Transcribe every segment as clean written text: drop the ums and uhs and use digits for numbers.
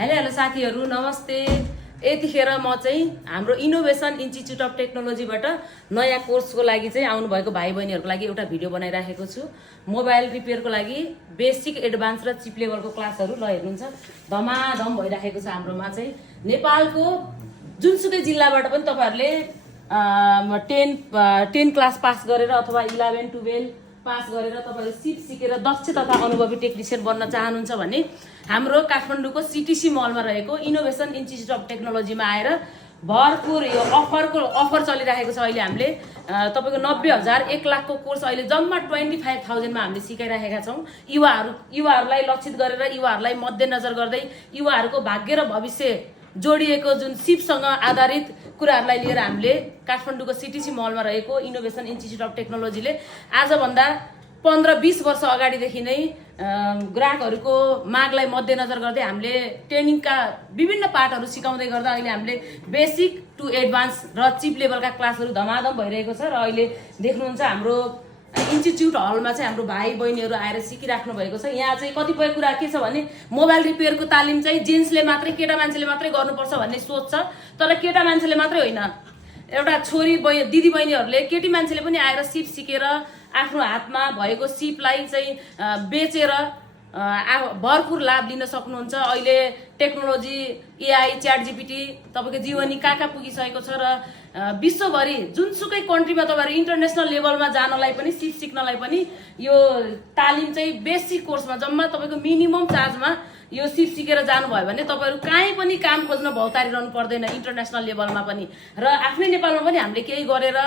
Hello साथीहरू नमस्ते। यतिखेर म चाहिँ हाम्रो इनोभेसन इन्स्टिट्युट अफ टेक्नोलोजीबाट नयाँ कोर्सको लागि चाहिँ आउनुभएको भाइ बहिनीहरूको लागि एउटा भिडियो बनाइराखेको छु। मोबाइल रिपेयरको लागि बेसिक एडभान्स र चिप लेभलको क्लासहरू ल हेर्नुहुन्छ धमाधम भइराखेको छ। हाम्रोमा चाहिँ नेपालको जुनसुकै जिल्लाबाट पनि तपाईहरूले 10 क्लास पास गरेर अथवा 11, 12 पास गरेर तपाईहरु सिप सिकेर दक्ष तथा अनुभवी टेक्निशियन बन्न चाहनुहुन्छ भने हाम्रो काठमाडौँको सीटीसी मलमा रहेको इनोभेसन इन्स्टिट्युट अफ टेक्नोलोजीमा आएर भरपुर यो अफर चलिरहेको छ। अहिले हामीले तपाईको 90,000 1 लाखको कोर्स अहिले जम्मा 25,000 मा हामीले सिकाइरहेका छौं। युवाहरूलाई लक्षित गरेर युवाहरूलाई मध्यनजर गर्दै युवाहरूको भाग्य र भविष्य जोडिएको जुन सिपसँग आधारित कुराहरूलाई लिएर हामीले काठमाडौँको सीटीसी मलमा रहेको इनोभेसन इन्स्टिट्युट अफ टेक्नोलोजीले आजभन्दा 15-20 वर्ष अगाडिदेखि नै ग्राहकहरूको मागलाई मध्यनजर गर्दै हामीले ट्रेनिङका विभिन्न पार्टहरू सिकाउँदै गर्दा अहिले हामीले बेसिक टु एडभान्स र चिप लेभलका क्लासहरू धमाधम भइरहेको छ। र अहिले देख्नुहुन्छ हाम्रो इन्स्टिट्युट हलमा चाहिँ हाम्रो भाइ बहिनीहरू आएर सिकिराख्नु भएको छ। यहाँ चाहिँ कतिपय कुरा के छ भने मोबाइल रिपेयरको तालिम चाहिँ जेन्ट्सले मात्रै केटा मान्छेले मात्रै गर्नुपर्छ भन्ने सोच छ। तर केटा मान्छेले मात्रै होइन, एउटा छोरी दिदी बहिनीहरूले केटी मान्छेले पनि आएर सिप सिकेर आफ्नो हातमा भएको सिपलाई चाहिँ बेचेर भरपुर लाभ लिन सक्नुहुन्छ। अहिले टेक्नोलोजी एआई च्याट जीपीटी तपाईँको जीवनी कहाँ पुगिसकेको छ र विश्वभरि जुनसुकै कन्ट्रीमा तपाईँहरू इन्टरनेसनल लेभलमा जानलाई पनि सिप सिक्नलाई पनि यो तालिम चाहिँ बेसिक कोर्समा जम्मा तपाईँको मिनिमम चार्जमा यो सिप सिकेर जानुभयो भने तपाईँहरू कहीँ पनि काम खोज्न भौतारिरहनु पर्दैन इन्टरनेसनल लेभलमा पनि। र आफ्नै नेपालमा पनि हामीले केही गरेर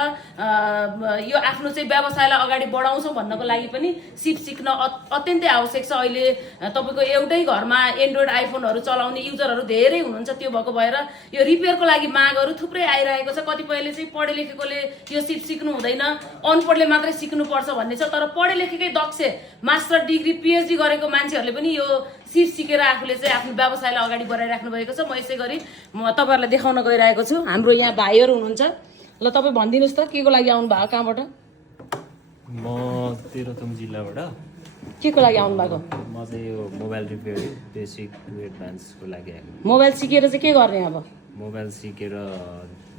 यो आफ्नो चाहिँ व्यवसायलाई अगाडि बढाउँछौँ भन्नको लागि पनि सिप सिक्न अत्यन्तै आवश्यक छ। अहिले तपाईँको एउटै घरमा एन्ड्रोइड आइफोनहरू चलाउने युजरहरू धेरै हुनुहुन्छ। त्यो भएको भएर यो रिपेयरको लागि मागहरू थुप्रै आइरहेको छ। कतिपयले चाहिँ पढे लेखेकोले यो सिप सिक्नु हुँदैन, अनपढले मात्रै सिक्नुपर्छ भन्ने छ। तर पढे लेखेकै दक्ष मास्टर डिग्री पिएचडी गरेको मान्छेहरूले पनि यो सिप सिकेर आफूले चाहिँ आफ्नो व्यवसायलाई अगाडि बढाइराख्नु भएको छ। म यसै गरी तपाईहरुलाई देखाउन गइरहेको छु। हाम्रो यहाँ भाइहरू हुनुहुन्छ। ल तपाईँ भनिदिनुहोस् त के को लागि आउनु भएको, कहाँबाट? म तेह्रथुम जिल्लाबाट। के को लागि आउनु भएको? म चाहिँ यो मोबाइल रिपेयर बेसिक टु एडभान्सको लागि आएको। मोबाइल सिकेर चाहिँ के गर्ने? अब मोबाइल सिकेर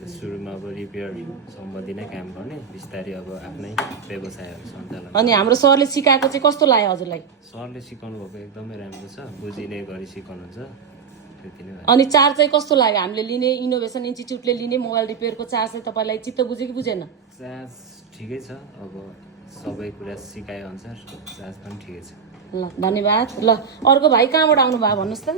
सुरुमा अब रिपेयर सम्बन्धी नै काम गर्ने, बिस्तारै अब आफ्नै व्यवसायहरू सञ्चालन। अनि हाम्रो सरले सिकाएको चाहिँ कस्तो लाग्यो हजुरलाई? सरले सिकाउनु भएको एकदमै राम्रो छ, बुझिने गरी सिकाउनुहुन्छ, त्यति नै हो। अनि चार्ज चाहिँ कस्तो लाग्यो? हामीले लिने इनोभेसन इन्स्टिट्युटले लिने मोबाइल रिपेयरको चार्ज चाहिँ तपाईँलाई चित्त बुझ्यो कि बुझेन? चार्ज ठिकै छ, अब सबै कुरा सिकाए अनुसार चार्ज पनि ठिकै छ। ल धन्यवाद। ल अर्को भाइ कहाँबाट आउनु भयो भन्नुहोस् त?